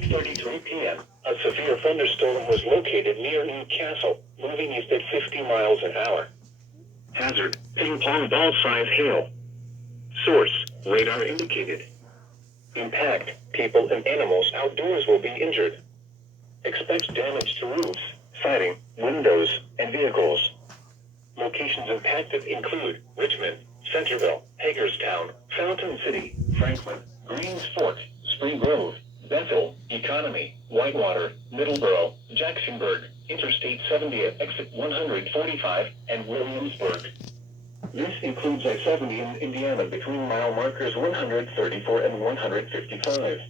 8:33 p.m., a severe thunderstorm was located near Newcastle, moving east at 50 miles an hour. Hazard, ping-pong ball-size hail. Source, radar indicated. Impact, people and animals outdoors will be injured. Expect damage to roofs, siding, windows, and vehicles. Locations impacted include Richmond, Centerville, Hagerstown, Fountain City, Franklin, Greens Fork, Spring Grove, Bethel, Economy, Whitewater, Middleborough, Jacksonburg, Interstate 70 at exit 145, and Williamsburg. This includes I-70 in Indiana between mile markers 134 and 155.